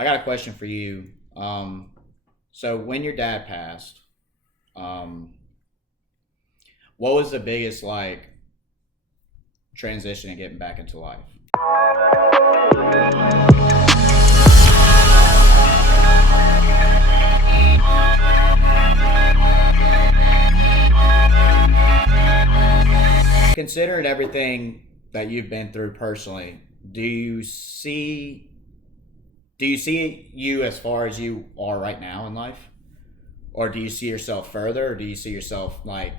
I got a question for you. So when your dad passed, um, what was the biggest like transition in getting back into life? Considering everything that you've been through personally, do you see do you see you as far as you are right now in life? Or do you see yourself further? Or do you see yourself like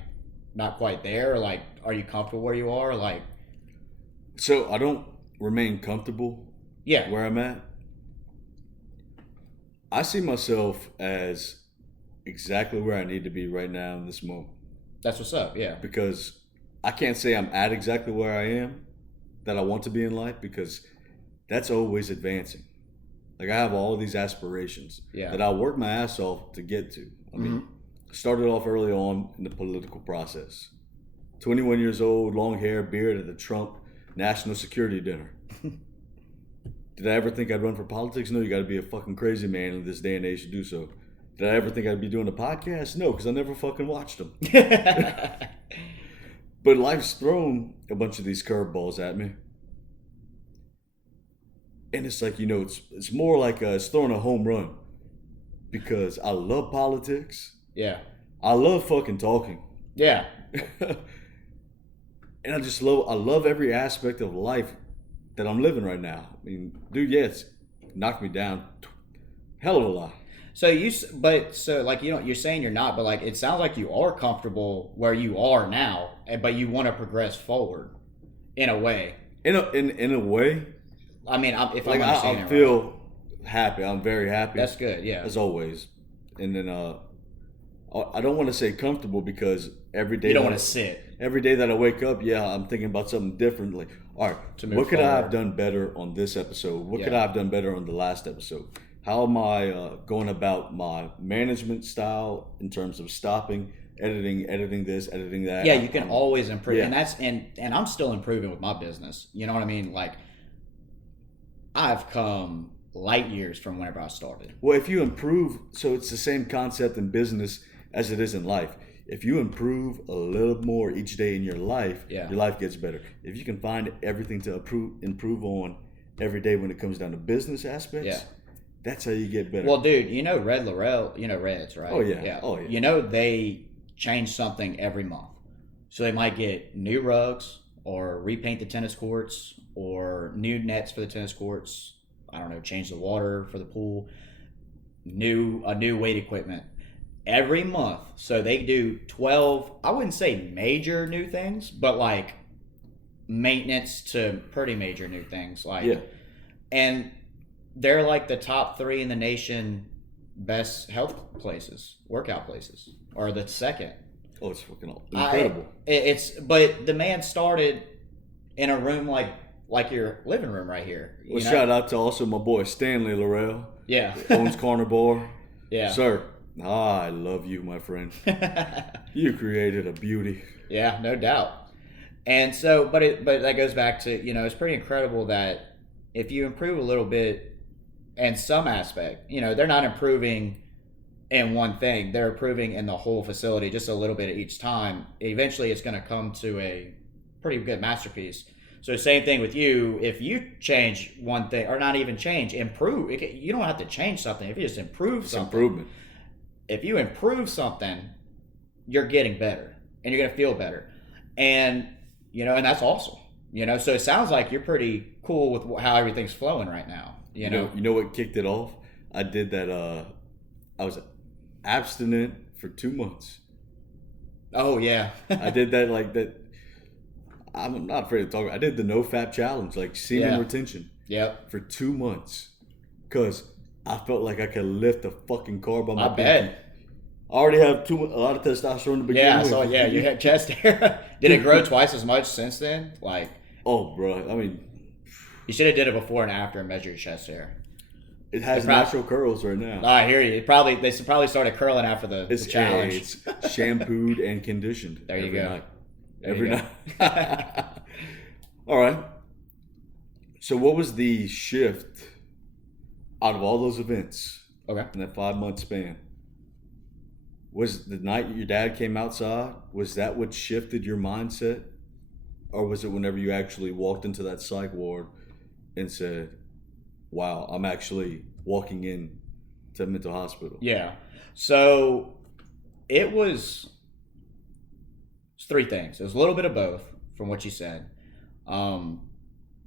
not quite there? Or like are you comfortable where you are? Like So I don't remain comfortable yeah, where I'm at. I see myself as exactly where I need to be right now in this moment that's what's up. Yeah. because I can't say I'm at exactly where I am that I want to be in life because that's always advancing. Like I have all these aspirations Yeah. that I work my ass off to get to. I mean, I started off early on in the political process. 21 years old, long hair, beard at the Trump National Security Dinner. Did I ever think I'd run for politics? No, you got to be a fucking crazy man in this day and age to do so. Did I ever think I'd be doing a podcast? No, because I never fucking watched them. But life's thrown a bunch of these curveballs at me. And it's like, it's more like it's throwing a home run. Because I love politics. Yeah. I love fucking talking. Yeah. And I love every aspect of life that I'm living right now. I mean, dude, yeah, it's knocked me down hell of a lot. So like you're saying you're not, but like it sounds like you are comfortable where you are now, but you want to progress forward in a way. In a way, I mean, if like I'm understanding I it feel happy. I'm very happy. that's good. Yeah. As always. And then I don't want to say comfortable because every day You don't want to sit. every day that I wake up, yeah, I'm thinking about something different. Like, all right, To move what could I have forward. done better on this episode? What could Yeah. I have done better on the last episode? How am I going about my management style in terms of stopping, editing this, editing that? Yeah, you can always improve, yeah. and that's and I'm still improving with my business. You know what I mean? Like, I've come light years from whenever I started. Well, if you improve, so it's the same concept in business as it is in life. If you improve a little more each day in your life, Yeah. your life gets better. If you can find everything to improve on every day when it comes down to business aspects, Yeah. that's how you get better. Well, dude, you know Red Laurel, you know Reds, right? Oh, yeah. Oh, yeah. You know they change something every month. So they might get new rugs or repaint the tennis courts or new nets for the tennis courts. I don't know, change the water for the pool, a new weight equipment every month. So they do 12, I wouldn't say major new things, but like maintenance to pretty major new things. Like, yeah. and they're like the top 3 in the nation best health places, workout places, or the second. Oh, it's fucking incredible. But the man started in a room like your living room right here. Well, shout out to also my boy Stanley Laurel. Yeah. Owns Corner Bar. Yeah. Sir, I love you, my friend. You created a beauty. Yeah, no doubt. And so, but that goes back to, it's pretty incredible that if you improve a little bit in some aspect, they're not improving in one thing. They're improving in the whole facility just a little bit at each time. Eventually, it's going to come to a pretty good masterpiece. So same thing with you. If you change one thing, or not even change, improve. You don't have to change something. If you just improve It's something. improvement. If you improve something, you're getting better. And you're going to feel better. And, and that's awesome. So it sounds like you're pretty cool with how everything's flowing right now. You know what kicked it off? I did that. I was abstinent for 2 months. Oh yeah. I did that like that. I'm not afraid to talk. I did the no fap challenge, like semen retention. Yep. For 2 months, cause I felt like I could lift a fucking car by my I bet. I already have a lot of testosterone to begin with. Yeah, you had chest hair. Did it grow twice as much since then? Like, oh, bro. I mean, you should have did it before and after and measured your chest hair. it has natural curls right now. I hear you. They probably started curling after the challenge. It's shampooed and conditioned. There you go. Night. Every night. All right. So what was the shift? out of all those events Okay. in that 5 month span, was the night your dad came outside, was that what shifted your mindset? Or was it whenever you actually walked into that psych ward and said, wow, I'm actually walking in to a mental hospital? Yeah. So it was three things. It was a little bit of both from what you said.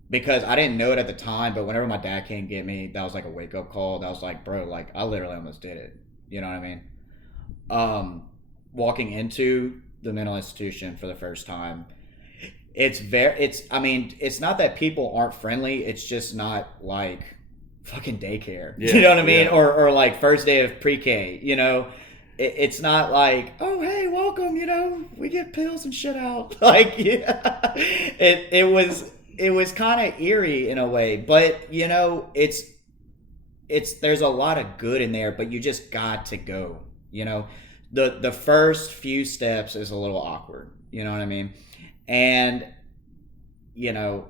Because I didn't know it at the time, but whenever my dad came get me, that was like a wake up call. That was like, bro, like I literally almost did it. You know what I mean? Walking into the mental institution for the first time, I mean, it's not that people aren't friendly. It's just not like fucking daycare. Yeah, You know what I mean? yeah. Or like first day of pre-K, you know? It's not like, oh, hey, welcome, you know, we get pills and shit out. Like, yeah, it was kind of eerie in a way, but you know, there's a lot of good in there, but you just got to go, you know. The first few steps is a little awkward, you know what I mean? And you know,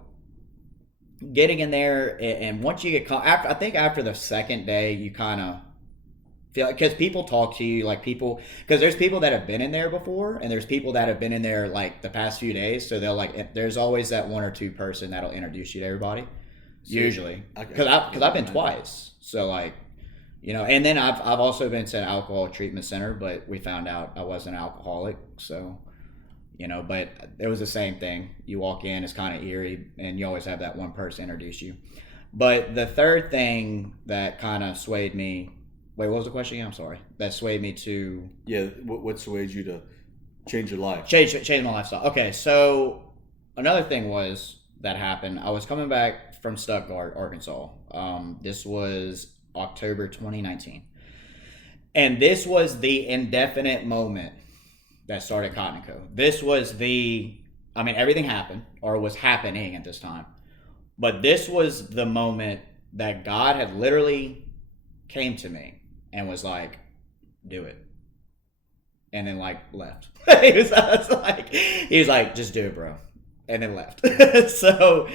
getting in there, and once you get after, I think after the second day you kind of feel, because people talk to you, like people, because there's people that have been in there before and there's people that have been in there like the past few days, so they'll like, there's always that one or two person that'll introduce you to everybody. See, usually because I've been twice, so like, you know. And then I've also been to an alcohol treatment center, but we found out I wasn't an alcoholic, so you know. But it was the same thing. You walk in, it's kind of eerie, and you always have that one person introduce you. But the third thing that kind of swayed me, wait, what was the question again? I'm sorry. That swayed me to, Yeah, what swayed you to change your life? Change my lifestyle. Okay, so another thing was that happened. I was coming back from Stuttgart, Arkansas. This was October 2019. And this was the indefinite moment that started Cotten & Co. This was I mean, everything happened, or was happening at this time. But this was the moment that God had literally came to me and was like, do it. And then like left. He was like, just do it, bro. And then left. So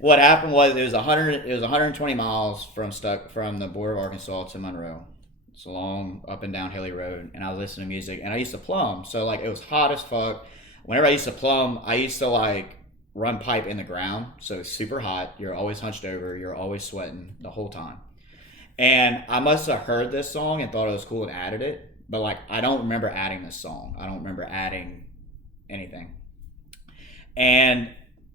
what happened was, it was 120 miles from the border of Arkansas to Monroe. It's a long up and down hilly road, and I was listening to music, and I used to plumb. So like, it was hot as fuck. Whenever I used to plumb, I used to like run pipe in the ground, so it's super hot. You're always hunched over, you're always sweating the whole time. And I must have heard this song and thought it was cool and added it, but like, I don't remember adding this song. I don't remember adding anything. And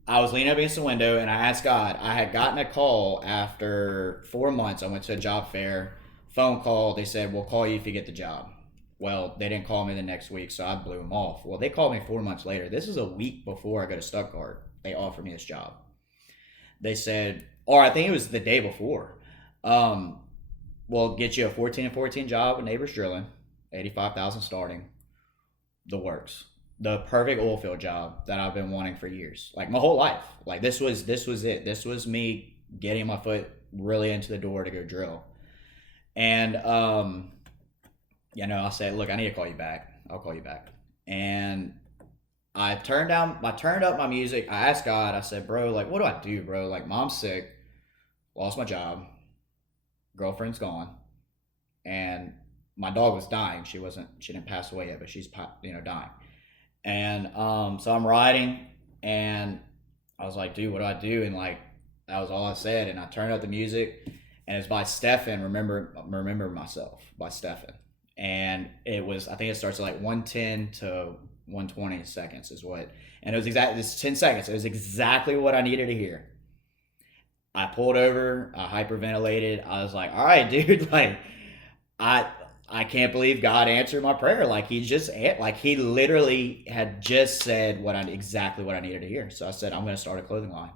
I was leaning up against the window, and I asked God. I had gotten a call after 4 months. I went to a job fair, phone call. They said, we'll call you if you get the job. Well, they didn't call me the next week, so I blew them off. Well, they called me 4 months later. This is a week before I go to Stuttgart. They offered me this job. They said, or I think it was the day before, we'll get you a 14 and 14 job with Neighbors Drilling, 85,000 starting, the works. The perfect oil field job that I've been wanting for years, like my whole life. Like this was it. This was me getting my foot really into the door to go drill. And you know, I said, look, I need to call you back. I'll call you back. And I turned up my music. I asked God, I said, bro, like, what do I do, bro? Like, mom's sick, lost my job, girlfriend's gone, and my dog was dying. She didn't pass away yet, but she's, you know, dying. And so I'm riding, and I was like, dude, what do I do? And like, that was all I said. And I turned up the music, and it's by Stefan, Remember Myself by Stefan. And it was, I think it starts at like 110 to 120 seconds is what, and it's 10 seconds. It was exactly what I needed to hear. I pulled over, I hyperventilated. I was like, all right, dude, like, I can't believe God answered my prayer. Like he literally had just said exactly what I needed to hear. So I said, I'm going to start a clothing line.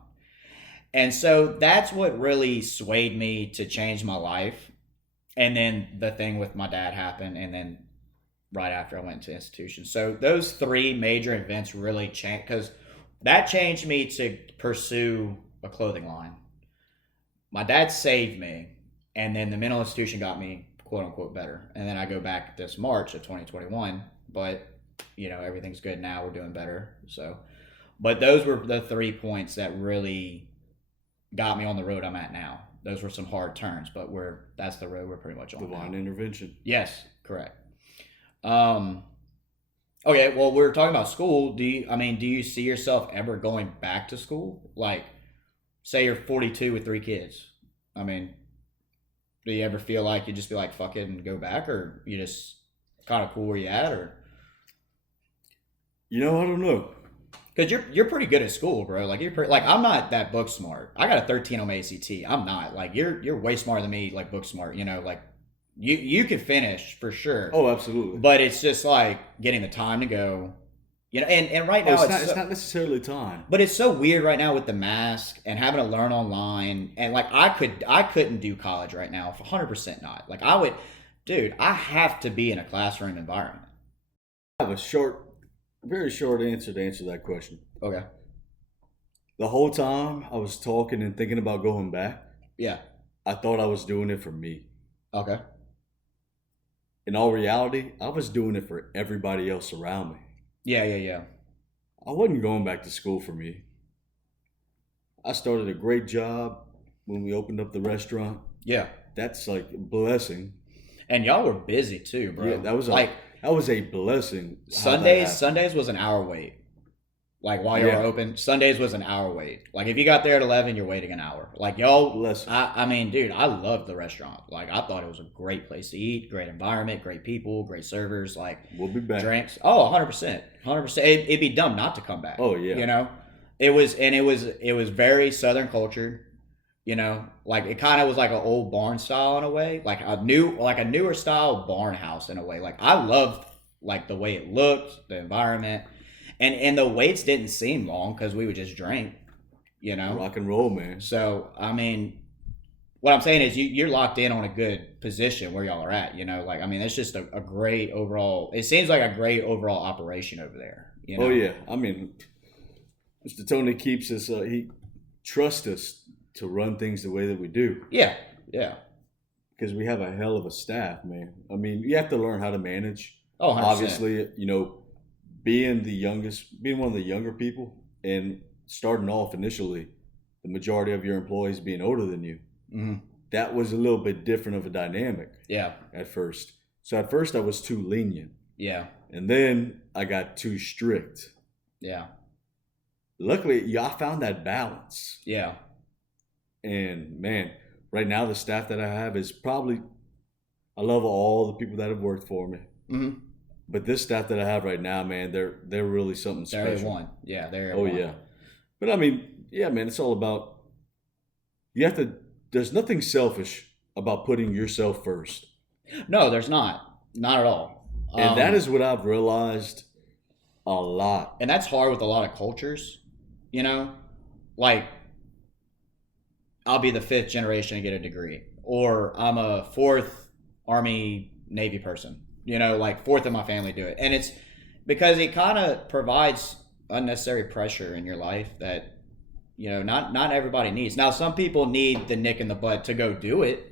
And so that's what really swayed me to change my life. And then the thing with my dad happened, and then right after I went to institution. So those three major events really changed, because that changed me to pursue a clothing line. My dad saved me, and then the mental institution got me, quote unquote, better. And then I go back this March of 2021, but you know, everything's good now. We're doing better. So, but those were the 3 points that really got me on the road I'm at now. those were some hard turns, but that's the road we're pretty much on Divine now. intervention. Yes, correct. Okay, well, we're talking about school. Do you see yourself ever going back to school? Like, say you're 42 with 3 kids. I mean, do you ever feel like you just be like, fuck it and go back, or you just kind of cool where you at, or? I don't know. Because you're pretty good at school, bro. Like like I'm not that book smart. I got a 13 on my ACT. I'm not. Like you're way smarter than me. Like book smart. Like you can finish for sure. Oh, absolutely. But it's just like getting the time to go. And right now it's not necessarily time. But it's so weird right now with the mask and having to learn online. And like I couldn't do college right now. 100% not. Like I have to be in a classroom environment. I have a very short answer to answer that question. Okay. The whole time I was talking and thinking about going back, Yeah. I thought I was doing it for me. Okay. In all reality, I was doing it for everybody else around me. Yeah. I wasn't going back to school for me. I started a great job when we opened up the restaurant. Yeah. That's like a blessing. And y'all were busy too, bro. Yeah, that was a blessing. Sundays was an hour wait. Like while y'all were open, Sundays was an hour wait. Like if you got there at 11, you're waiting an hour. Like y'all, I mean, dude, I loved the restaurant. Like I thought it was a great place to eat, great environment, great people, great servers. Like we'll be back. Drinks. Oh, 100%. It'd be dumb not to come back. Oh yeah. It was very Southern culture. Like it kind of was like an old barn style in a way, like a newer style barn house in a way. Like I loved like the way it looked, the environment. And the waits didn't seem long because we would just drink, Rock and roll, man. So, I mean, what I'm saying is you're locked in on a good position where y'all are at, Like, I mean, it's just a great overall, it seems like a great overall operation over there, Oh, yeah. I mean, Mr. Tony keeps us, he trusts us to run things the way that we do. Yeah. Because we have a hell of a staff, man. I mean, you have to learn how to manage. Oh, 100%. Obviously, being one of the younger people and starting off initially, the majority of your employees being older than you, that was a little bit different of a dynamic. Yeah. At first. So at first I was too lenient. Yeah. And then I got too strict. Yeah. Luckily, I found that balance. Yeah. And man, right now the staff that I have is probably, I love all the people that have worked for me. Mm-hmm. But this staff that I have right now, man, they're really something special. They're one. Yeah, they're Oh, one. yeah. But I mean, yeah, man, it's all about, there's nothing selfish about putting yourself first. No, there's not. Not at all. And that is what I've realized a lot. And that's hard with a lot of cultures, Like, I'll be the 5th generation to get a degree. Or I'm a 4th Army Navy person. Like 4th of my family do it. And it's because it kind of provides unnecessary pressure in your life that, not everybody needs. Now, some people need the nick in the butt to go do it,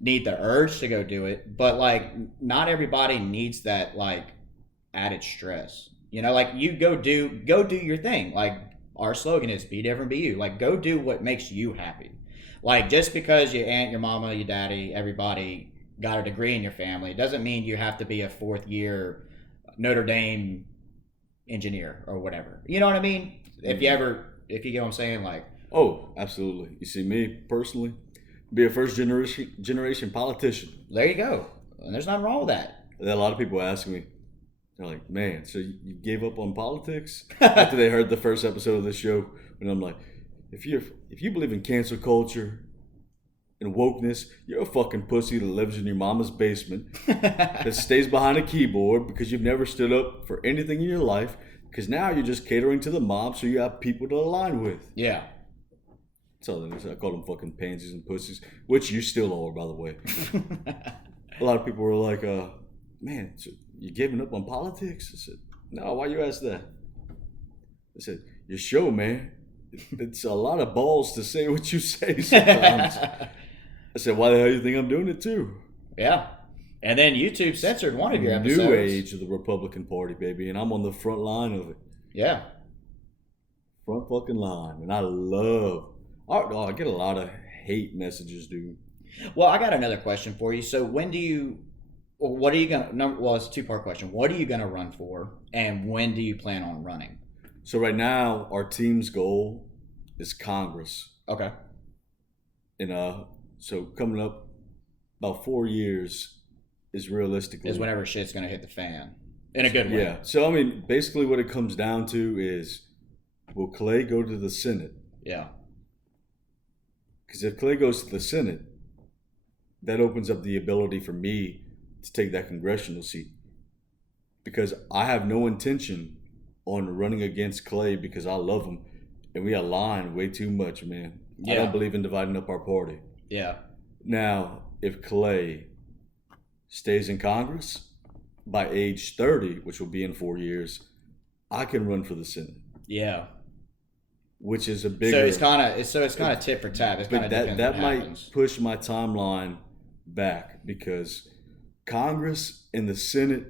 need the urge to go do it. But like, not everybody needs that like added stress. Like you go do your thing. Like our slogan is be different, be you. Like go do what makes you happy. Like just because your aunt, your mama, your daddy, everybody got a degree in your family, it doesn't mean you have to be a 4th year Notre Dame engineer or whatever. You know what I mean? If you get what I'm saying, like. Oh, absolutely. You see, me personally, be a first generation politician. There you go. And there's nothing wrong with that. And a lot of people ask me, they're like, man, so you gave up on politics after they heard the first episode of the show? And I'm like, if you believe in cancel culture and wokeness, you're a fucking pussy that lives in your mama's basement, that stays behind a keyboard because you've never stood up for anything in your life, because now you're just catering to the mob so you have people to align with. Yeah. So I call them fucking pansies and pussies, which you still are, by the way. A lot of people were like, man, so you giving up on politics? I said, no, why you ask that? I said, your show, man, it's a lot of balls to say what you say sometimes. I said, why the hell do you think I'm doing it too? Yeah. And then YouTube censored one of your episodes. New age of the Republican Party, baby. And I'm on the front line of it. Yeah. Front fucking line. And I get a lot of hate messages, dude. Well, I got another question for you. So what are you gonna? Well, it's a two-part question. What are you gonna run for, and when do you plan on running? So right now, our team's goal is Congress, Okay. and so coming up about 4 years is realistically Is whenever shit's gonna hit the fan in a good way. Yeah. So I mean, basically, what it comes down to is, will Clay go to the Senate? Yeah. Because if Clay goes to the Senate, that opens up the ability for me to take that congressional seat. Because I have no intention on running against Clay because I love him and we align way too much, man. Yeah. I don't believe in dividing up our party. Yeah. Now, if Clay stays in Congress by age 30, which will be in 4 years, I can run for the Senate. Yeah. Which is a bigger. So it's kind of tit for tat. It's kind But of that might push my timeline back because Congress and the Senate,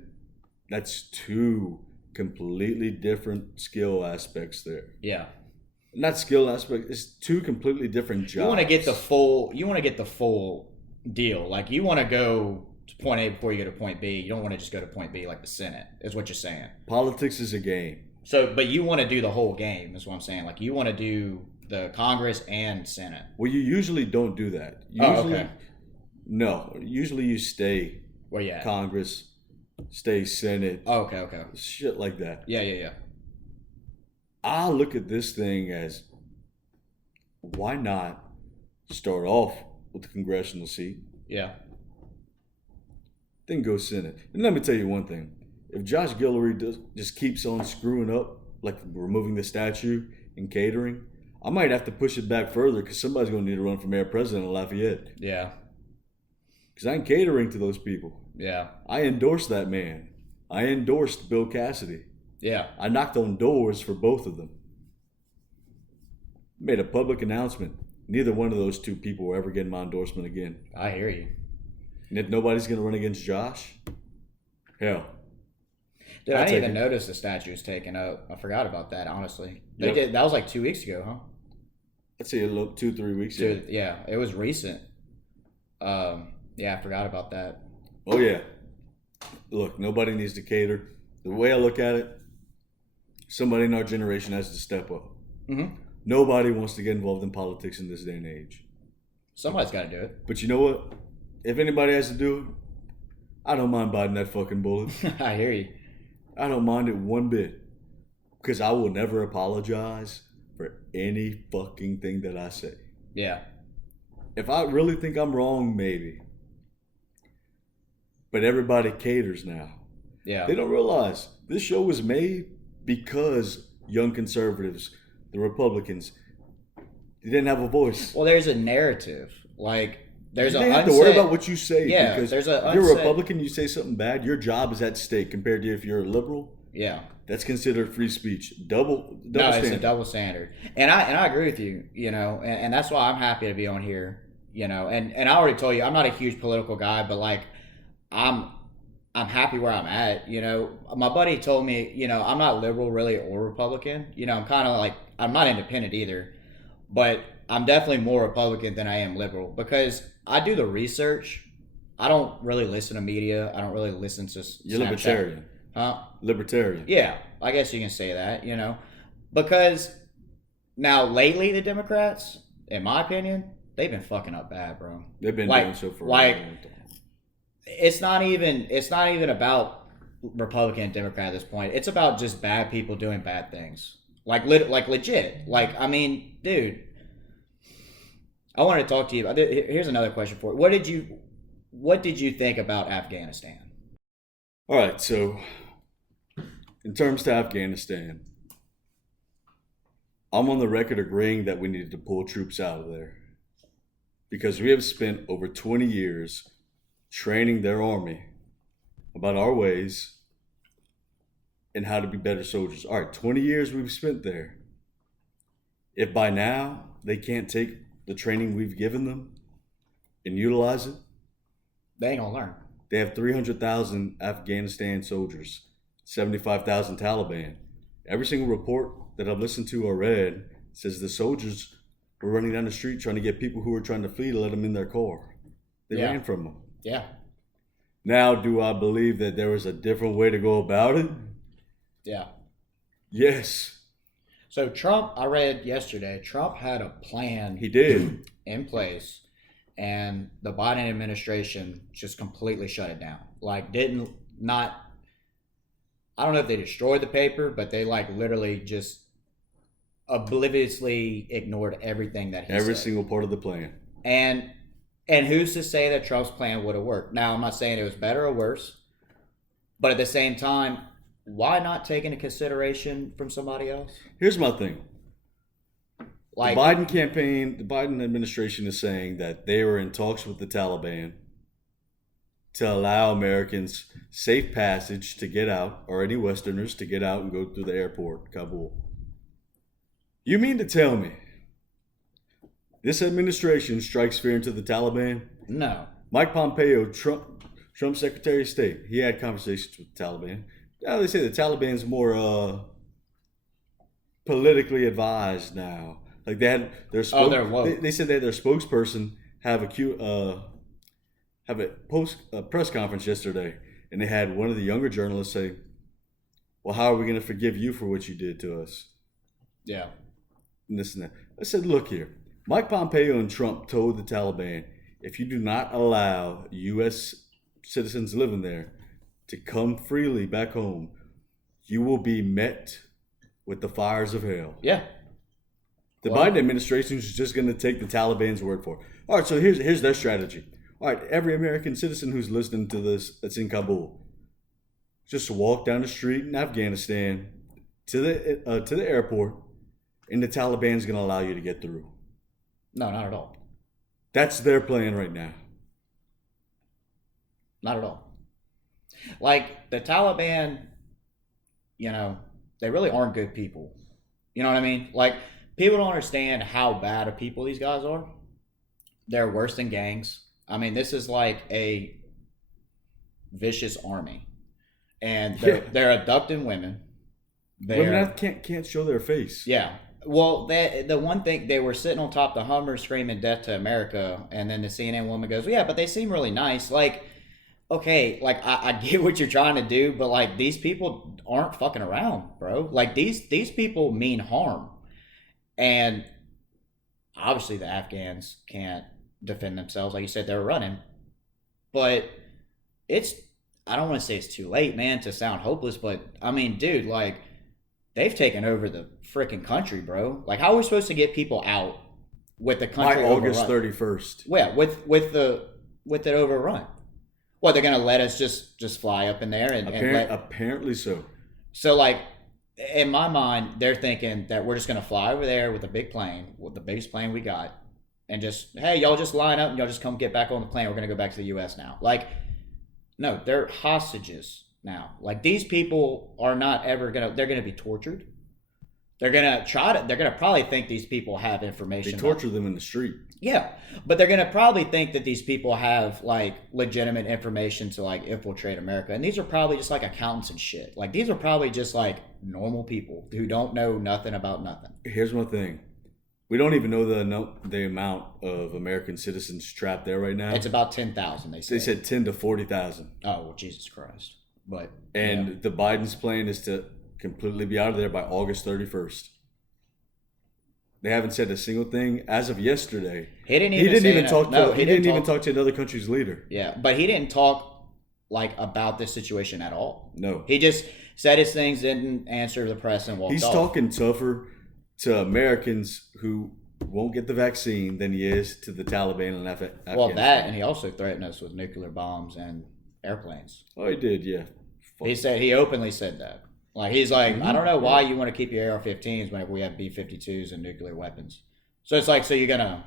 that's two completely different skill aspects there. Yeah. Not skill aspect. It's two completely different jobs. You want to get the full. You want to get the full deal. Like you want to go to point A before you go to point B. You don't want to just go to point B like the Senate. Is what you're saying. Politics is a game. So, but you want to do the whole game. Is what I'm saying. Like you want to do the Congress and Senate. Well, you usually don't do that. Usually, okay. No. Usually you stay Where you at? Congress, stay Senate. Okay. Shit like that. Yeah. I look at this thing as, why not start off with the congressional seat, Yeah. then go Senate? And let me tell you one thing. If Josh Guillory just keeps on screwing up, like removing the statue and catering, I might have to push it back further because somebody's going to need to run for mayor president of Lafayette. Yeah. Because I ain't catering to those people. Yeah. I endorsed that man. I endorsed Bill Cassidy. Yeah. I knocked on doors for both of them. Made a public announcement. Neither one of those two people will ever get my endorsement again. I hear you. And if nobody's going to run against Josh, hell. Dude, I didn't even notice the statue was taken up. I forgot about that, honestly. They Yep. did. That was like 2 weeks ago, huh? I'd say 2-3 weeks. Yeah, it was recent. Yeah, I forgot about that. Oh, yeah. Look, nobody needs to cater. The way I look at it, somebody in our generation has to step up. Mm-hmm. Nobody wants to get involved in politics in this day and age. Somebody's got to do it. But you know what? If anybody has to do it, I don't mind biting that fucking bullet. I hear you. I don't mind it one bit. Because I will never apologize for any fucking thing that I say. Yeah. If I really think I'm wrong, maybe. But everybody caters now. Yeah. They don't realize this show was made because young conservatives, the Republicans, they didn't have a voice. Well, there's a narrative. Like, there's you a don't have to worry about what you say. Yeah, because there's a if you're a Republican, you say something bad, your job is at stake compared to if you're a liberal. Yeah. That's considered free speech. Double no, standard. It's a double standard. And I agree with you, you know, and that's why I'm happy to be on here, you know. And I already told you, I'm not a huge political guy, but like I'm happy where I'm at, you know. My buddy told me, you know, I'm not liberal really or Republican. You know, I'm kind of like, I'm not independent either, but I'm definitely more Republican than I am liberal because I do the research. I don't really listen to media. I don't really listen to You're Snapchat. libertarian. Huh? Libertarian. Yeah, I guess you can say that, you know. Because now lately the Democrats, in my opinion, they've been fucking up bad, bro. They've been like, doing so for like, a long time. It's not even about Republican and Democrat at this point. It's about just bad people doing bad things. Like legit. Like, I mean, dude, I wanted to talk to you. Here's another question for you. What did you think about Afghanistan? All right, so in terms to Afghanistan, I'm on the record agreeing that we needed to pull troops out of there because we have spent over 20 years training their army about our ways and how to be better soldiers. All right, 20 years we've spent there. If by now they can't take the training we've given them and utilize it, They ain't gonna learn. they have 300,000 Afghanistan soldiers, 75,000 Taliban. Every single report that I've listened to or read says the soldiers were running down the street trying to get people who were trying to flee to let them in their car. They ran from them. Yeah. Now, do I believe that there was a different way to go about it? Yeah. Yes. So Trump, I read yesterday, Trump had a plan. He did. In place, and the Biden administration just completely shut it down. Like, I don't know if they destroyed the paper, but they like literally just obliviously ignored everything that he said. Every single part of the plan. And who's to say that Trump's plan would have worked? Now, I'm not saying it was better or worse, but at the same time, why not take into consideration from somebody else? Here's my thing. Like, the Biden campaign, the Biden administration is saying that they were in talks with the Taliban to allow Americans safe passage to get out, or any Westerners to get out and go through the airport, Kabul. You mean to tell me this administration strikes fear into the Taliban? No. Mike Pompeo, Trump's Secretary of State, he had conversations with the Taliban. Now they say the Taliban's more politically advised now. Like they had their they said they had their spokesperson have a press conference yesterday, and they had one of the younger journalists say, "Well, how are we going to forgive you for what you did to us?" Yeah. And this and that. I said, "Look here, Mike Pompeo and Trump told the Taliban, if you do not allow U.S. citizens living there to come freely back home, you will be met with the fires of hell." Yeah. The Biden administration is just going to take the Taliban's word for it. All right, so here's their strategy. All right, every American citizen who's listening to this that's in Kabul, just walk down the street in Afghanistan to the airport, and the Taliban's going to allow you to get through. No, not at all. That's their plan right now. Not at all. Like, the Taliban, they really aren't good people. You know what I mean? Like, people don't understand how bad of people these guys are. They're worse than gangs. I mean, this is like a vicious army. And they're abducting women. Women that can't show their face. Yeah. Well, the one thing, they were sitting on top of the Hummer screaming death to America, and then the CNN woman goes, yeah, but they seem really nice. Like, okay, like, I get what you're trying to do, but like, these people aren't fucking around, bro. Like, these people mean harm. And obviously the Afghans can't defend themselves. Like you said, they're running. But I don't want to say it's too late, man, to sound hopeless, but I mean, dude, like, they've taken over the freaking country, bro. Like, how are we supposed to get people out with the country by August overrun? 31st? Yeah, with it overrun. What, they're gonna let us just fly up in there apparently so. So, like, in my mind, they're thinking that we're just gonna fly over there with a big plane, with the biggest plane we got, and just, hey, y'all just line up and y'all just come get back on the plane. We're gonna go back to the U.S. now. Like, no, they're hostages now. Like, these people are not ever they're gonna be tortured. They're gonna probably think these people have information. They torture them in the street. Yeah, but they're gonna probably think that these people have like legitimate information to like infiltrate America, and these are probably just like accountants and shit. Like, these are probably just like normal people who don't know nothing about nothing. Here's my thing: we don't even know the amount of American citizens trapped there right now. It's about 10,000. They said 10 to 40,000. Oh, well, Jesus Christ! But the Biden's plan is to completely be out of there by August 31st. They haven't said a single thing as of yesterday. He didn't even talk to another country's leader. Yeah, but he didn't talk like about this situation at all. No, he just said his things, didn't answer the press, and walked off. He's talking tougher to Americans who won't get the vaccine than he is to the Taliban and Afghanistan. Well, that, and he also threatened us with nuclear bombs and airplanes. Oh, he did, yeah. He openly said that. Like, he's like, I don't know why you want to keep your AR-15s whenever we have B-52s and nuclear weapons. So it's like, so you're gonna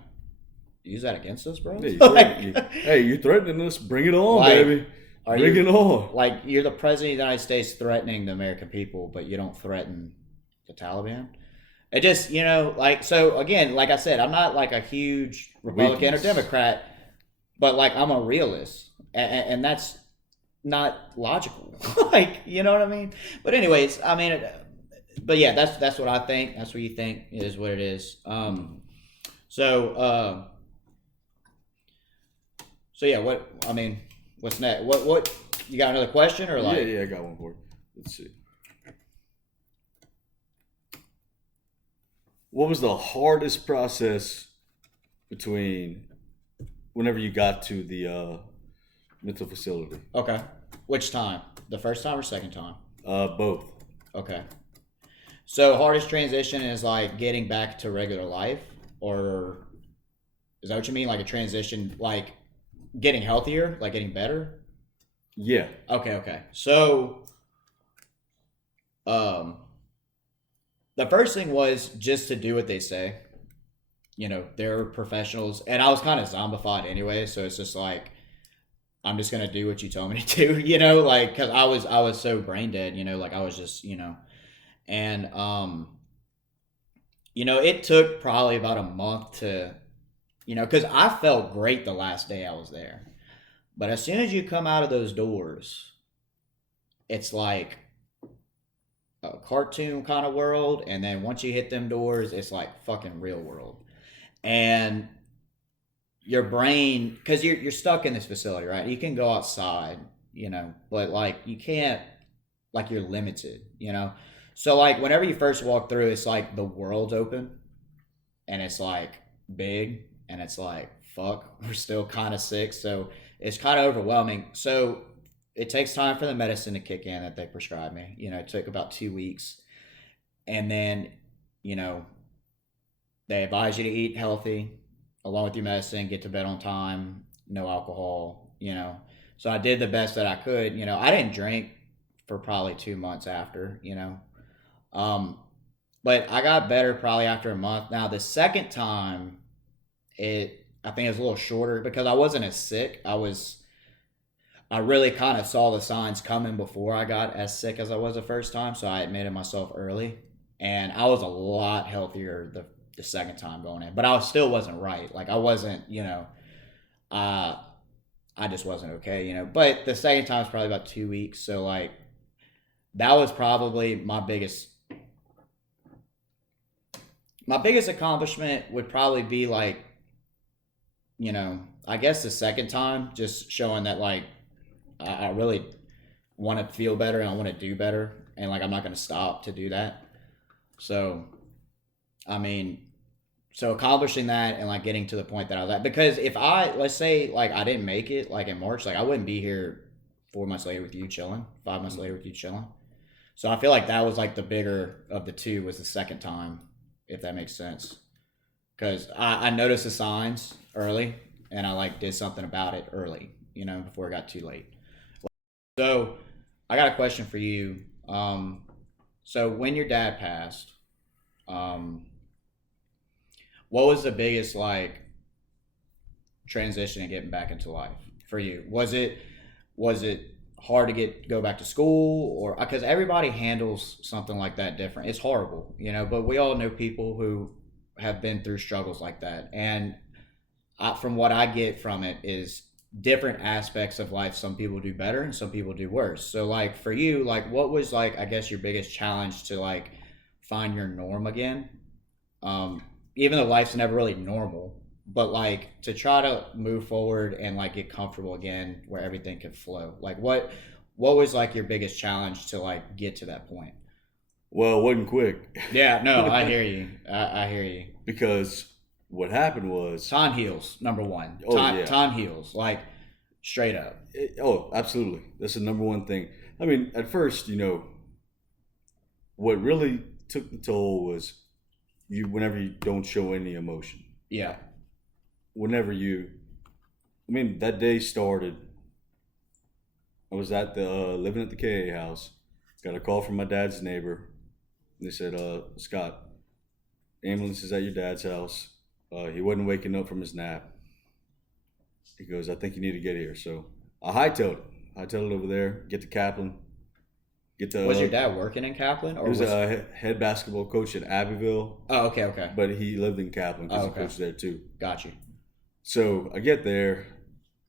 use that against us, bro? Hey, you threatening us? Bring it on, baby. Bring it on. Like, you're the president of the United States threatening the American people, but you don't threaten the Taliban. It just, like, so again, like I said, I'm not like a huge Republican or Democrat, but like, I'm a realist, and that's not logical. Like, you know what I mean? But anyways, I mean, but yeah, that's what I think. That's what you think is what it is. So, so yeah, what's next? What you got another question or like? Yeah, I got one for you. Let's see. What was the hardest process between whenever you got to the mental facility? Okay, which time? The first time or second time? Both. Okay. So hardest transition is like getting back to regular life, or is that what you mean? Like a transition, like getting healthier, like getting better? Yeah. Okay. So, um, the first thing was just to do what they say. You know, they're professionals, and I was kind of zombified anyway, so it's just like I'm just gonna do what you tell me to do. You know, like because I was so brain dead. You know, like I was just and it took probably about a month to because I felt great the last day I was there, but as soon as you come out of those doors, it's like a cartoon kind of world, and then once you hit them doors, it's like fucking real world. And your brain, because you're stuck in this facility, right? You can go outside, but like you can't, like you're limited, So like whenever you first walk through, it's like the world's open, and it's like big, and it's like fuck, we're still kind of sick, so it's kind of overwhelming. So it takes time for the medicine to kick in that they prescribed me. It took about 2 weeks, and then you know they advise you to eat healthy along with your medicine, get to bed on time, no alcohol. So I did the best that I could. I didn't drink for probably 2 months after. Um, but I got better probably after a month. Now the second time, I think it was a little shorter because I wasn't as sick. I really kind of saw the signs coming before I got as sick as I was the first time, so I admitted myself early, and I was a lot healthier the second time going in, but I still wasn't right. Like I wasn't, uh, I just wasn't okay, But the second time was probably about 2 weeks, so like that was probably my biggest accomplishment would probably be like, I guess the second time, just showing that like I really want to feel better and I want to do better, and like I'm not going to stop to do that. So, I mean, so accomplishing that and like getting to the point that I was at, because if let's say like I didn't make it like in March, like I wouldn't be here 4 months later with you chilling, 5 months later with you chilling. So I feel like that was like the bigger of the two was the second time, if that makes sense. Because I noticed the signs early, and I like did something about it early, before it got too late. So I got a question for you. So when your dad passed, um, what was the biggest like transition in getting back into life for you? Was it hard to go back to school, or because everybody handles something like that different? It's horrible, but we all know people who have been through struggles like that, and from what I get from it is different aspects of life. Some people do better and some people do worse. So like for you, like what was like I guess your biggest challenge to like find your norm again? um Even though life's never really normal, but like to try to move forward and like get comfortable again where everything can flow. Like what was like your biggest challenge to like get to that point? Well, it wasn't quick. Yeah, no, I hear you. I hear you. Because what happened was, Time heals, number one. oh Time yeah, time heals, like straight up. absolutely, that's the number one thing. I mean, at first, what really took the toll was whenever you don't show any emotion. Yeah. Whenever that day started. I was at the living at the KA house. Got a call from my dad's neighbor. They said, Scott, ambulance is at your dad's house. He wasn't waking up from his nap. He goes, I think you need to get here. So I hightailed it over there, get to Kaplan. Was your dad working in Kaplan? Or he was a head basketball coach at Abbeville. Oh, okay. But he lived in Kaplan because Oh, okay. he coached there too. Got you. So I get there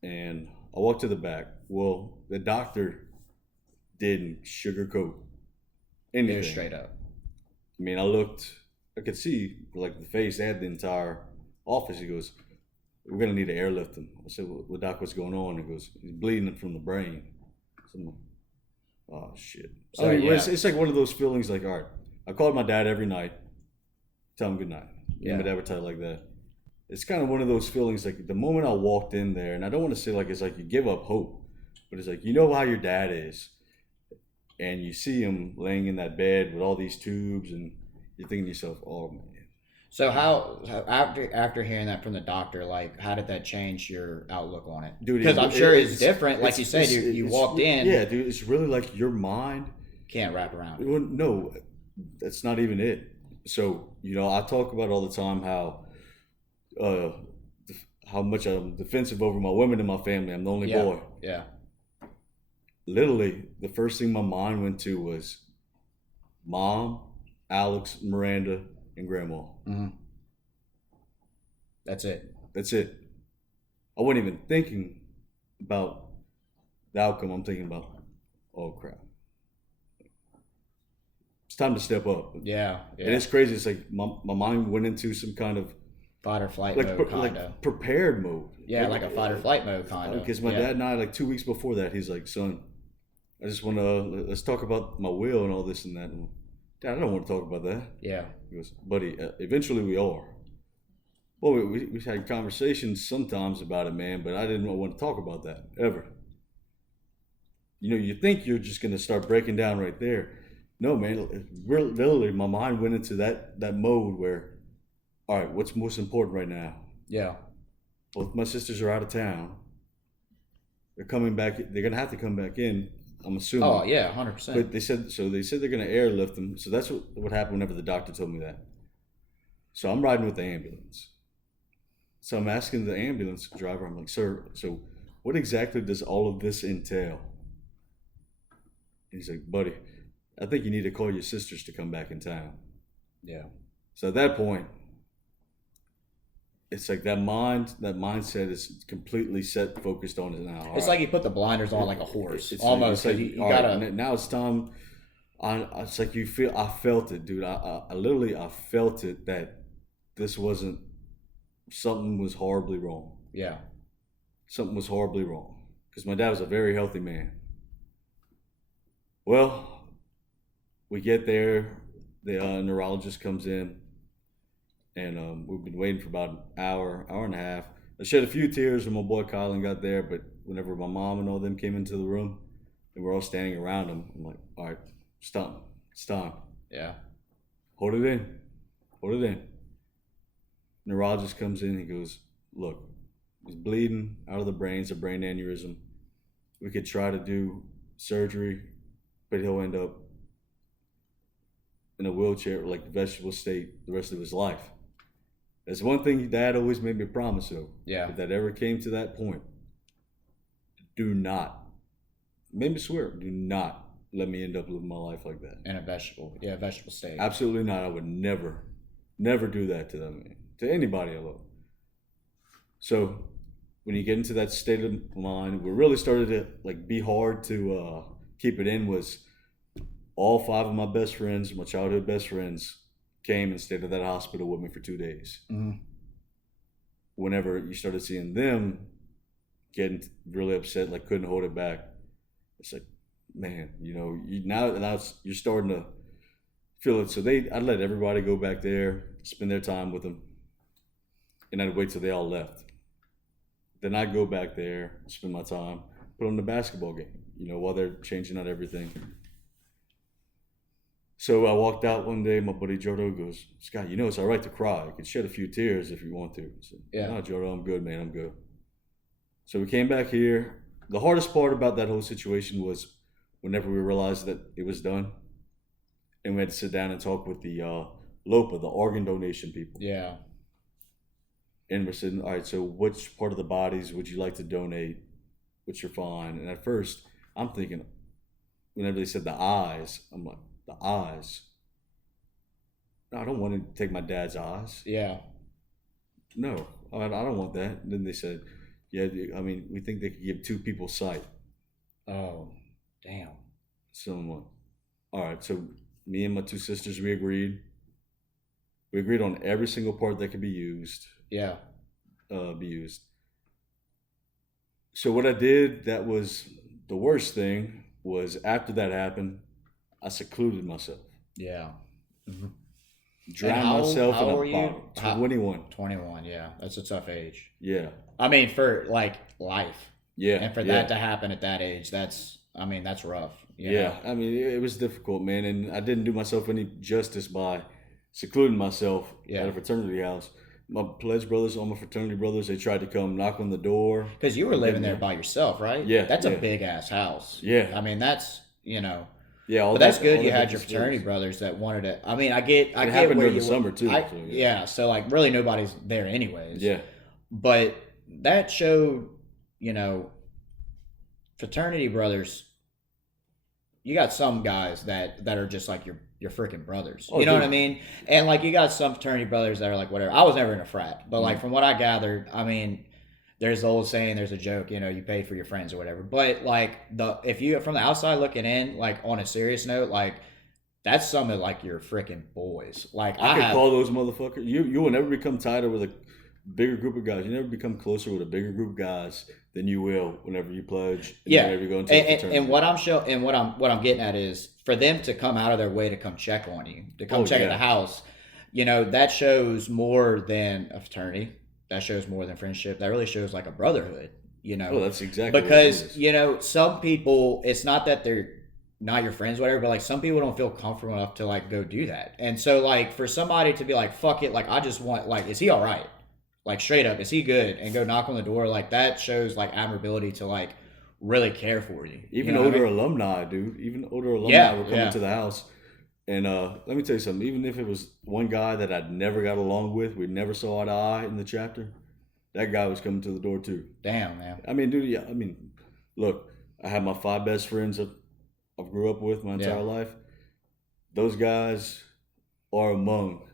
and I walk to the back. Well, the doctor didn't sugarcoat anything. It was straight up. I mean, I could see like the face. They had office. He goes, we're going to need to airlift him. I said, well, Doc, what's going on? He goes, he's bleeding from the brain. So I'm like, oh, shit. So, it's like one of those feelings like, all right, I called my dad every night, tell him good night. Yeah. My dad would tell like that. It's kind of one of those feelings like the moment I walked in there, and I don't want to say like it's like you give up hope, but it's like, you know how your dad is, and you see him laying in that bed with all these tubes, and you're thinking to yourself, oh man. So how after hearing that from the doctor, like how did that change your outlook on it? Dude, because I'm sure it's different. Like you said, you walked in. Yeah, dude, it's really like your mind can't wrap around it. No, that's not even it. So, I talk about all the time how much I'm defensive over my women in my family. I'm the only boy. Yeah. Literally, the first thing my mind went to was Mom, Alex, Miranda, and Grandma. Mm-hmm. That's it. I wasn't even thinking about the outcome. I'm thinking about, oh crap, it's time to step up. Yeah. And it's crazy. It's like my mind went into some kind of fight or flight mode, like prepared mode. Yeah, like a fight or flight mode, kind of. Because my dad and I, like 2 weeks before that, he's like, son, I just want to, let's talk about my will and all this and that. And, Dad, I don't want to talk about that. Yeah. He goes, buddy, eventually we are. Well, we had conversations sometimes about it, man, but I didn't want to talk about that, ever. You think you're just going to start breaking down right there. No, man, literally my mind went into that mode where, all right, what's most important right now? Yeah. Both my sisters are out of town. They're coming back. They're going to have to come back in, I'm assuming. Oh, yeah, 100%. But they said they're going to airlift them. So that's what happened whenever the doctor told me that. So I'm riding with the ambulance. So I'm asking the ambulance driver, I'm like, sir, so what exactly does all of this entail? And he's like, buddy, I think you need to call your sisters to come back in town. Yeah. So at that point, it's like that mindset is completely focused on it now. It's like you put the blinders on like a horse. It's almost like you gotta. Right, now it's time. It's like I felt it, dude. I literally felt it that this wasn't, something was horribly wrong. Yeah. Something was horribly wrong. Because my dad was a very healthy man. Well, we get there, the neurologist comes in, and we've been waiting for about an hour and a half. I shed a few tears when my boy Colin got there, but whenever my mom and all them came into the room, and we're all standing around him, I'm like, all right, stop. It's time. Yeah. Hold it in. Neurologist comes in, he goes, look, he's bleeding out of the brain, it's a brain aneurysm. We could try to do surgery, but he'll end up in a wheelchair, like vegetable state, the rest of his life. That's one thing Dad always made me promise of. Yeah. If that ever came to that point, do not, made me swear, do not let me end up living my life like that. In a vegetable state. Absolutely not. I would never do that to them, to anybody I love. So when you get into that state of mind, what really started to like be hard to keep it in was all 5 of my best friends, my childhood best friends, came and stayed at that hospital with me for 2 days. Mm-hmm. Whenever you started seeing them getting really upset, like couldn't hold it back, it's like, man, now you're starting to feel it. So I'd let everybody go back there, spend their time with them, and I'd wait till they all left. Then I'd go back there, spend my time, put on the basketball game, while they're changing out everything. So I walked out one day, my buddy Jordo goes, Scott, it's all right to cry. You can shed a few tears if you want to. I said, yeah. No, Jordo, I'm good, man, I'm good. So we came back here. The hardest part about that whole situation was whenever we realized that it was done, and we had to sit down and talk with the LOPA, the organ donation people. Yeah. And we're sitting, all right, so which part of the bodies would you like to donate? Which are fine. And at first, I'm thinking, whenever they said the eyes, I'm like, the eyes? No, I don't want to take my dad's eyes. Yeah. No, I don't want that. And then they said, yeah, we think they could give 2 people sight. Oh, damn. So I'm like, all right, so me and my 2 sisters, we agreed. We agreed on every single part that could be used. Yeah. be used. So what I did that was the worst thing was after that happened, I secluded myself, Yeah. Mhm. And drowned myself how in a old were you? bottle. 21. 21. Yeah, that's a tough age. Yeah, I mean, for like life, yeah, and for that yeah, to happen at that age, that's rough. You know. yeah. I mean, it was difficult, man, and I didn't do myself any justice by secluding myself at Yeah. a fraternity house. My pledge brothers, all my fraternity brothers, they tried to come knock on the door Because you were and get living me there out. by yourself, right? Yeah, That's a yeah, big ass house. yeah, I mean, that's yeah. but that's good. All You that had vacant your space. fraternity brothers that wanted it. I mean, I It get happened where during the you were. summer too. So yeah, Yeah. So like, really, nobody's there anyways. yeah. But that showed, you know, fraternity brothers. You got some guys that are just like your freaking brothers. Oh, You know what I dude. mean? And like you got some fraternity brothers that are like whatever. I was never in a frat, but like Mhm. from what I gathered, I mean, there's the old saying, there's a joke, you paid for your friends or whatever. But like if you from the outside looking in, like on a serious note, like that's some of like your freaking boys. Like I I could have, call those motherfuckers. You will never become tighter with a bigger group of guys. You never become closer with a bigger group of guys than you will whenever you pledge and yeah. whenever you go into a fraternity. And what I'm what I'm getting at is for them to come out of their way to come check on you, to come Oh check at yeah. the house, that shows more than a fraternity. That shows more than friendship. That really shows like a brotherhood, Oh, that's exactly what it because is. some people, it's not that they're not your friends, whatever, but like some people don't feel comfortable enough to like go do that. And so like for somebody to be like, fuck it, like I just want, like, is he all right? Like straight up, is he good? And go knock on the door, like that shows like admirability to like really care for you. You Even know what I older mean? alumni, dude. Even older alumni Yeah, were coming yeah, to the house. And let me tell you something. Even if it was one guy that I'd never got along with, we never saw eye to eye in the chapter, that guy was coming to the door too. damn, man. I mean, dude, yeah, I mean, look, I have my 5 best friends I've grew up with my Yeah, entire life. Those guys are among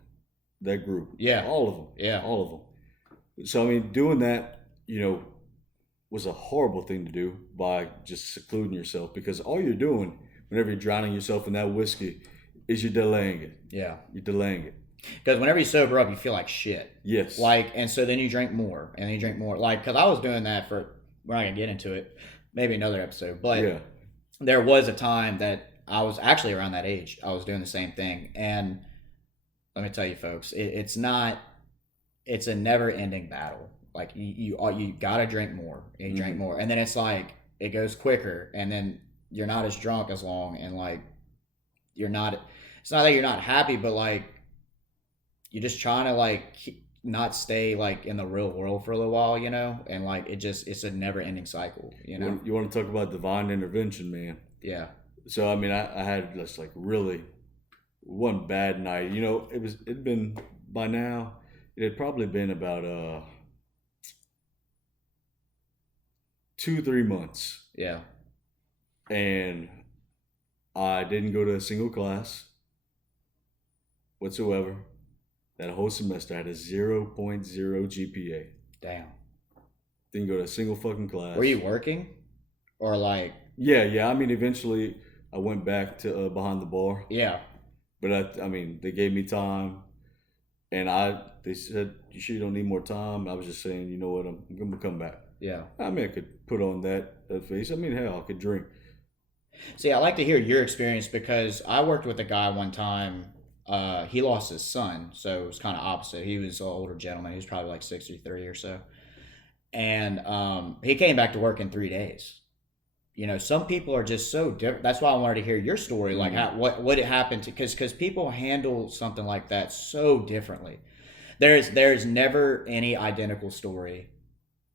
that group. yeah, All of them. yeah, All of them. So, I mean, doing that, was a horrible thing to do by just secluding yourself because all you're doing whenever you're drowning yourself in that whiskey is you're delaying it. yeah. You're delaying it. Because whenever you sober up, you feel like shit. Yes. Like, and so then you drink more, and then you drink more. Like, because I was doing that we're not gonna get into it, maybe another episode, but Yeah. there was a time that I was actually around that age. I was doing the same thing, and let me tell you, folks, it's not. It's a never-ending battle. Like you gotta drink more, and you drink Mhm. more, and then it's like it goes quicker, and then you're not as drunk as long, and like you're not. It's not that you're not happy, but like you're just trying to like not stay like in the real world for a little while, and like it's a never-ending cycle, You want to talk about divine intervention, man. Yeah, So, I mean, I had just like really one bad night. It'd been by now, it had probably been about 2-3 months. yeah, And I didn't go to a single class whatsoever. That whole semester I had a 0.0 GPA. damn. Didn't go to a single fucking class. Were you working, or like Yeah. I mean, eventually I went back to behind the bar, yeah, but I mean, they gave me time, and they said you sure you don't need more time. I was just saying, you know what, I'm gonna come back. yeah. I mean, I could put on that face. I mean, hell, I could drink. See, I like to hear your experience because I worked with a guy one time. He lost his son, so it was kind of opposite. He was an older gentleman. He was probably like 63 or so, and he came back to work in 3 days. Some people are just so different. That's why I wanted to hear your story, like Mhm. what it happened to, because people handle something like that so differently. There's never any identical story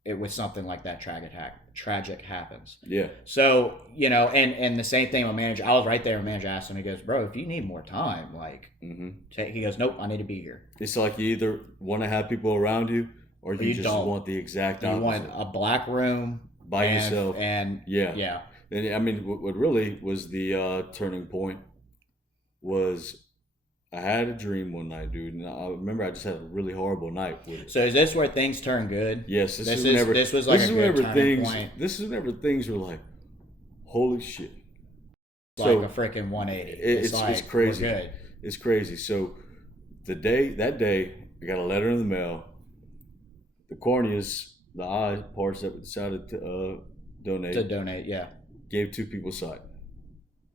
with something like that tragic happens. Yeah. So, and the same thing with manager. I was right there. My manager asked him, he goes, bro, if you need more time, like, hmm he goes, nope, I need to be here. It's like you either want to have people around you, or Or you you just don't. want the exact You opposite. want a black room By yourself. and Yeah. yeah, And I mean, what really was the turning point was I had a dream one night, dude, and I remember I just had a really horrible night with it. So is this where things turn good? Yes, This was like a good turning point. This is whenever things were like, holy shit. Like So a freaking 180. it's like crazy. we're good. It's crazy. So that day, I got a letter in the mail, the corneas, the eye parts that we decided to donate, yeah. gave 2 people sight.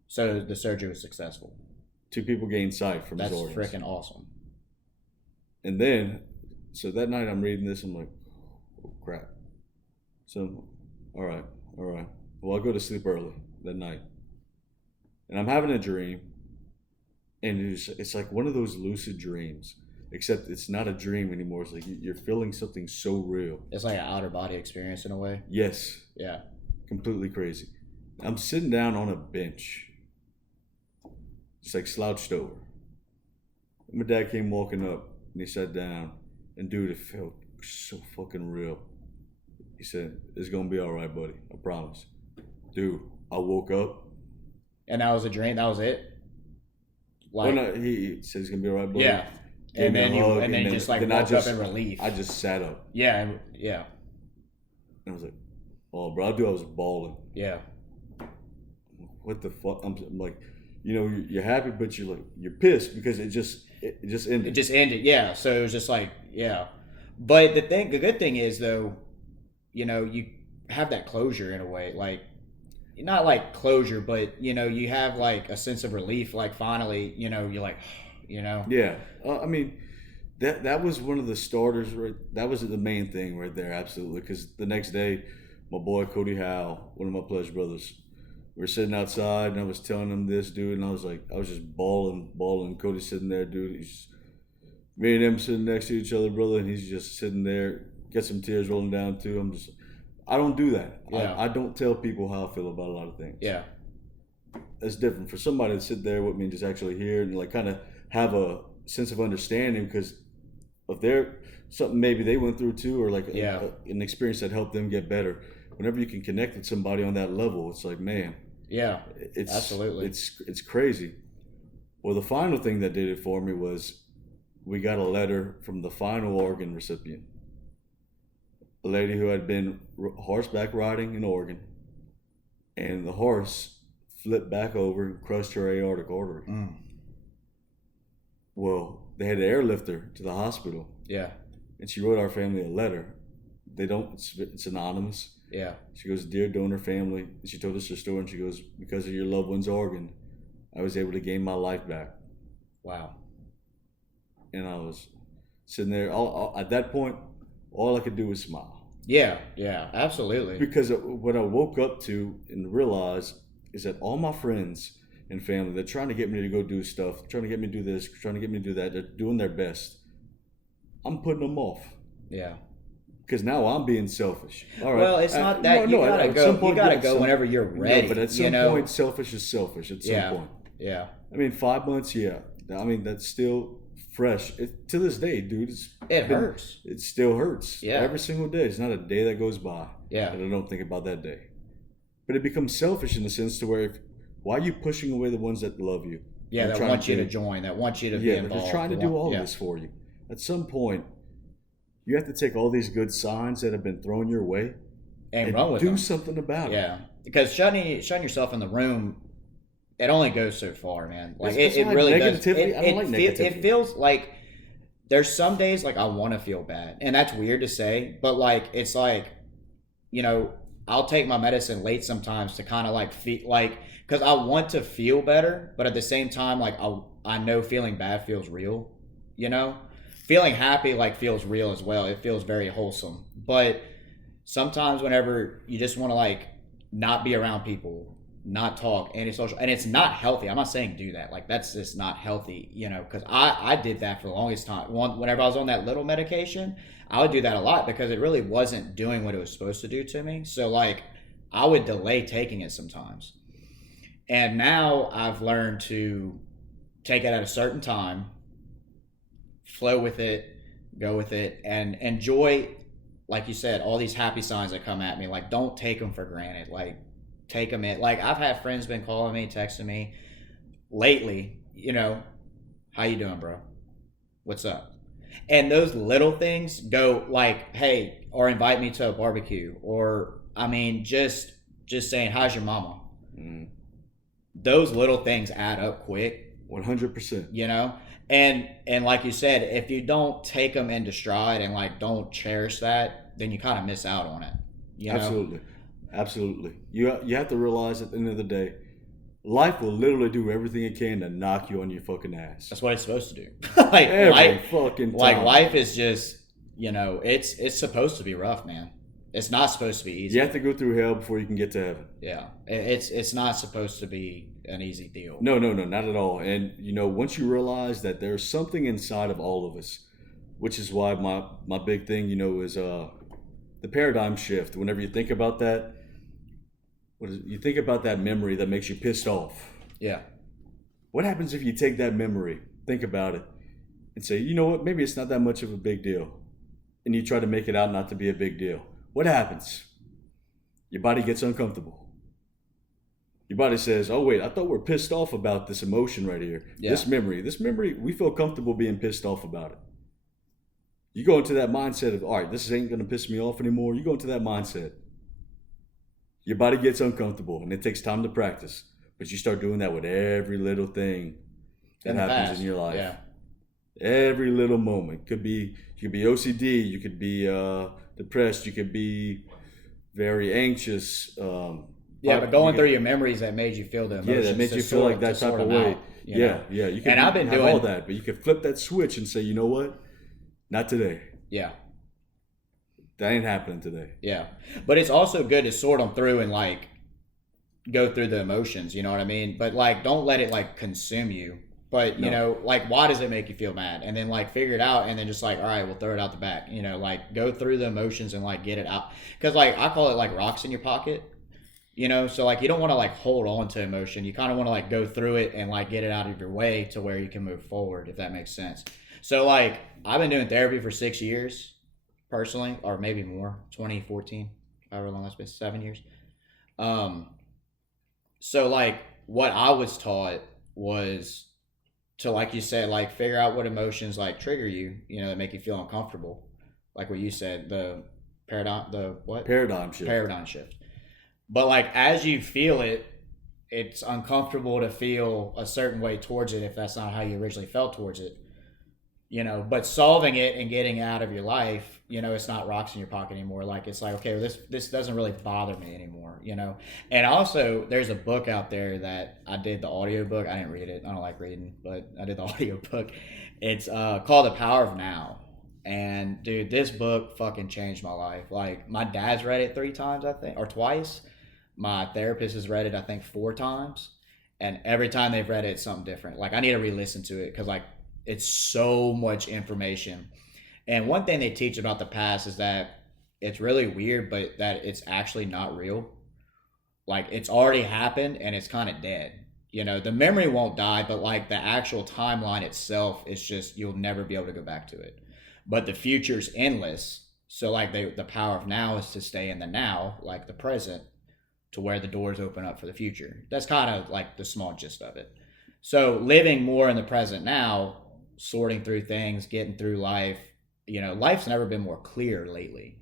So the surgery was successful. 2 people gained sight from That's his organs. freaking awesome. And then, so that night I'm reading this, I'm like, oh crap. So, all right. Well, I'll go to sleep early that night. And I'm having a dream. And it's like one of those lucid dreams, except it's not a dream anymore. It's like you're feeling something so real. It's like an outer body experience in a way. Yes. Yeah. Completely crazy. I'm sitting down on a bench. It's like slouched over. My dad came walking up and he sat down. And dude, it felt so fucking real. He said, "It's gonna be all right, buddy. I promise." Dude, I woke up. And that was a dream? That was it? Like, well, no, he said it's gonna be all right, buddy. Yeah. And then you just like woke up in relief. I just sat up. Yeah, yeah. And I was like, oh, bro, I was bawling. Yeah. What the fuck? I'm like, you know, you're happy, but you're pissed because it just ended. It just ended, yeah. So it was just like, yeah. But the good thing is though, you know, you have that closure in a way, like not like closure, but you know, you have like a sense of relief. Like finally, you know, you're like, you know. Yeah, I mean, that was one of the starters. Right, that was the main thing right there, absolutely. Because the next day, my boy Cody Howe, one of my pledge brothers, we were sitting outside, and I was telling him this, dude, and I was just bawling. Cody's sitting there, dude. Me and him sitting next to each other, brother, and he's just sitting there, get some tears rolling down too. I don't do that. Yeah. I don't tell people how I feel about a lot of things. Yeah. That's different for somebody to sit there with me and just actually hear and like kind of have a sense of understanding because of something maybe they went through too, or like an experience that helped them get better. Whenever you can connect with somebody on that level, it's like, man, yeah, absolutely, it's crazy. Well, the final thing that did it for me was we got a letter from the final organ recipient, a lady who had been horseback riding in Oregon, and the horse flipped back over and crushed her aortic artery. Mm. Well, they had to airlift her to the hospital. Yeah. And she wrote our family a letter. It's anonymous. Yeah. She goes, "Dear donor family," and she told us her story, and she goes, "Because of your loved one's organ, I was able to gain my life back." Wow. And I was sitting there, at that point, all I could do was smile. Yeah, absolutely. Because what I woke up to and realized is that all my friends and family, they're trying to get me to go do stuff, trying to get me to do this, trying to get me to do that. They're doing their best. I'm putting them off. Yeah. Because now I'm being selfish. All right. Well, it's not that. You gotta go. You gotta go whenever you're ready. No, but at some point, selfish is selfish. At some point. Yeah. I mean, 5 months. Yeah. I mean, that's still fresh to this day, dude. It hurts. It still hurts. Yeah. Every single day. It's not a day that goes by. Yeah. that I don't think about that day. But it becomes selfish in the sense to where, why are you pushing away the ones that love you? Yeah, that want you to join, that want you to be involved. Yeah, they're trying to do all this for you. At some point, you have to take all these good signs that have been thrown your way and run with do them. something about it. Yeah, because shutting yourself in the room, it only goes so far, man. Like it's it like really negativity. does. I don't like negativity. It feels like there's some days like I want to feel bad, and that's weird to say, but like it's like, you know, I'll take my medicine late sometimes to kind of like feel like, because I want to feel better, but at the same time, like I know feeling bad feels real, you know. Feeling happy like feels real as well. It feels very wholesome. But sometimes whenever you just want to like not be around people, not talk, antisocial, and it's not healthy. I'm not saying do that. Like that's just not healthy, you know, because I did that for the longest time. Whenever I was on that little medication, I would do that a lot because it really wasn't doing what it was supposed to do to me. So like I would delay taking it sometimes. And now I've learned to take it at a certain time, flow with it, go with it, and enjoy, like you said, all these happy signs that come at me. Like, don't take them for granted. Like, take them in. Like, I've had friends been calling me, texting me lately, you know, how you doing, bro? What's up? And those little things go like, hey, or invite me to a barbecue, or, I mean, just saying, how's your mama? Mm. Those little things add up quick. 100%. You know, and like you said, if you don't take them into stride and like don't cherish that, then you kind of miss out on it. You know, Absolutely. Absolutely. You have to realize at the end of the day, life will literally do everything it can to knock you on your fucking ass. that's what it's supposed to do. Like Every life, fucking time. like life is just, you know, it's supposed to be rough, man. It's not supposed to be easy. You have to go through hell before you can get to heaven. Yeah, it's not supposed to be an easy deal. No, not at all. And once you realize that there's something inside of all of us, which is why my big thing, is the paradigm shift. Whenever you think about that, you think about that memory that makes you pissed off. Yeah. What happens if you take that memory, think about it, and say, you know what, maybe it's not that much of a big deal, and you try to make it out not to be a big deal? What happens? Your body gets uncomfortable. Your body says, oh wait, I thought we're pissed off about this emotion right here. Yeah. This memory, we feel comfortable being pissed off about it. You go into that mindset of, all right, this ain't going to piss me off anymore. You go into that mindset. Your body gets uncomfortable, and it takes time to practice. But you start doing that with every little thing that happens in your life. Yeah. Every little moment. You could be OCD. You could be depressed. You could be very anxious. But going through your memories that made you feel the emotions. Yeah, that made you feel like that type of way. Yeah. You can I've been doing all that, but you can flip that switch and say, you know what? Not today. Yeah. That ain't happening today. Yeah. But it's also good to sort them through and like go through the emotions, you know what I mean? But like don't let it like consume you. But you know, like why does it make you feel mad? And then like figure it out and then just like, all right, we'll throw it out the back. You know, like go through the emotions and like get it out. Cause like I call it like rocks in your pocket. You know, so like you don't want to like hold on to emotion. You kind of want to like go through it and like get it out of your way to where you can move forward, if that makes sense. So like I've been doing therapy for 6 years personally, or maybe more, 2014, however long that's been, 7 years. So like what I was taught was to, like you said, like figure out what emotions like trigger you, that make you feel uncomfortable. Like what you said, the paradigm shift. But like as you feel it, it's uncomfortable to feel a certain way towards it if that's not how you originally felt towards it. But solving it and getting out of your life, it's not rocks in your pocket anymore. Like it's like, okay, well, this doesn't really bother me anymore, And also there's a book out there that I did the audio book. I didn't read it. I don't like reading, but I did the audio book. It's called The Power of Now. And dude, this book fucking changed my life. Like my dad's read it 3 times, I think, or twice. My therapist has read it, I think, 4 times. And every time they've read it, it's something different. Like I need to re-listen to it because like it's so much information. And one thing they teach about the past is that it's really weird, but that it's actually not real. Like it's already happened and it's kind of dead. The memory won't die, but like the actual timeline itself is just, you'll never be able to go back to it. But the future's endless. So like the power of now is to stay in the now, like the present, to where the doors open up for the future. That's kind of like the small gist of it. So living more in the present now, sorting through things, getting through life, life's never been more clear lately.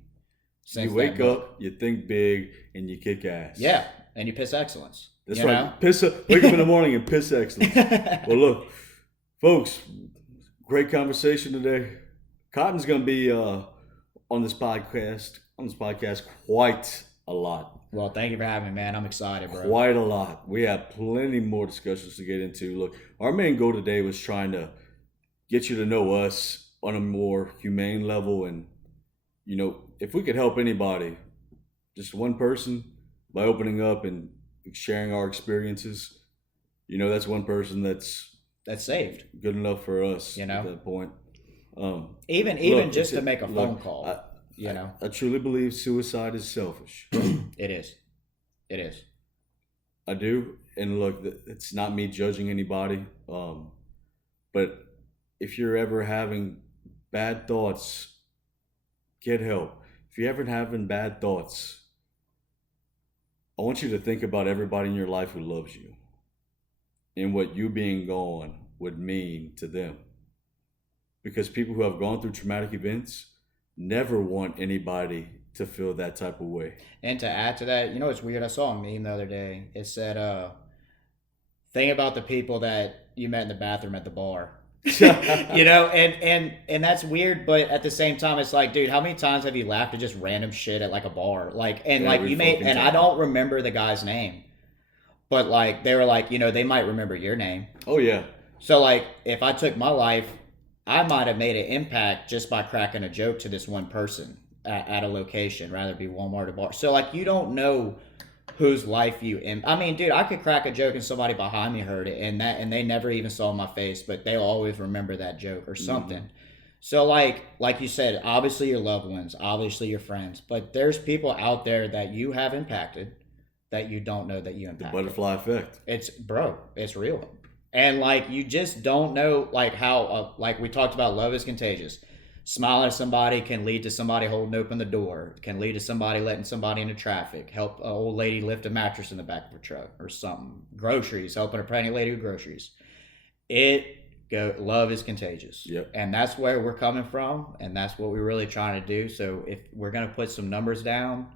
You wake up, you think big, and you kick ass. Yeah, and you piss excellence. That's right. Wake up in the morning and piss excellence. Well, look, folks, great conversation today. Cotton's going to be on this podcast quite a lot. Well, thank you for having me, man. I'm excited, bro. Quite a lot. We have plenty more discussions to get into. Look, our main goal today was trying to get you to know us on a more humane level. And, if we could help anybody, just one person, by opening up and sharing our experiences, that's one person that's saved. Good enough for us at that point. Even just to make a phone call. I truly believe suicide is selfish. It is. I do. And look, it's not me judging anybody. But if you're ever having bad thoughts, get help. If you're ever having bad thoughts, I want you to think about everybody in your life who loves you and what you being gone would mean to them. Because people who have gone through traumatic events never want anybody to feel that type of way. And to add to that, it's weird. I saw a meme the other day. It said, think about the people that you met in the bathroom at the bar. You know, and that's weird, but at the same time, it's like, dude, how many times have you laughed at just random shit at like a bar? Like, and like Every you may, fucking and I time. don't remember the guy's name, but like they were like, you know, they might remember your name. Oh yeah. So like, if I took my life, I might have made an impact just by cracking a joke to this one person at a location, rather it be Walmart or bar. So like, you don't know whose life you I mean, dude, I could crack a joke and somebody behind me heard it and they never even saw my face, but they'll always remember that joke or something. Mm-hmm. So like you said, obviously your loved ones, obviously your friends, but there's people out there that you have impacted that you don't know that you The impacted. butterfly effect. It's real. And like you just don't know like how like we talked about, love is contagious. Smiling at somebody can lead to somebody holding open the door, can lead to somebody letting somebody into traffic, help an old lady lift a mattress in the back of a truck or something. Groceries, helping a pregnant lady with groceries. Love is contagious. Yep. And that's where we're coming from, and that's what we're really trying to do. So if we're going to put some numbers down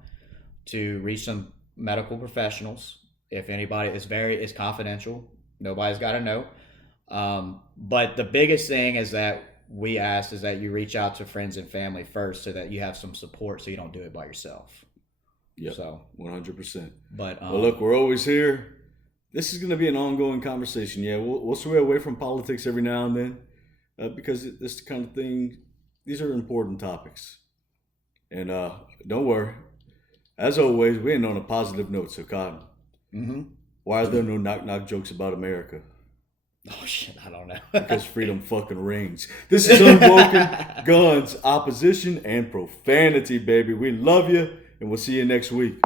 to reach some medical professionals, if anybody, it's confidential. Nobody's got to know. But the biggest thing is that we asked is that you reach out to friends and family first so that you have some support so you don't do it by yourself. Yeah. So 100%. But well, look, we're always here. This is going to be an ongoing conversation. Yeah, we'll sway away from politics every now and then because this kind of thing, these are important topics. And don't worry. As always, we end on a positive note. So, Cotten, why are there no knock-knock jokes about America? Oh, shit, I don't know. Because freedom fucking rings. This is Un-Woken, guns, opposition, and profanity, baby. We love you, and we'll see you next week.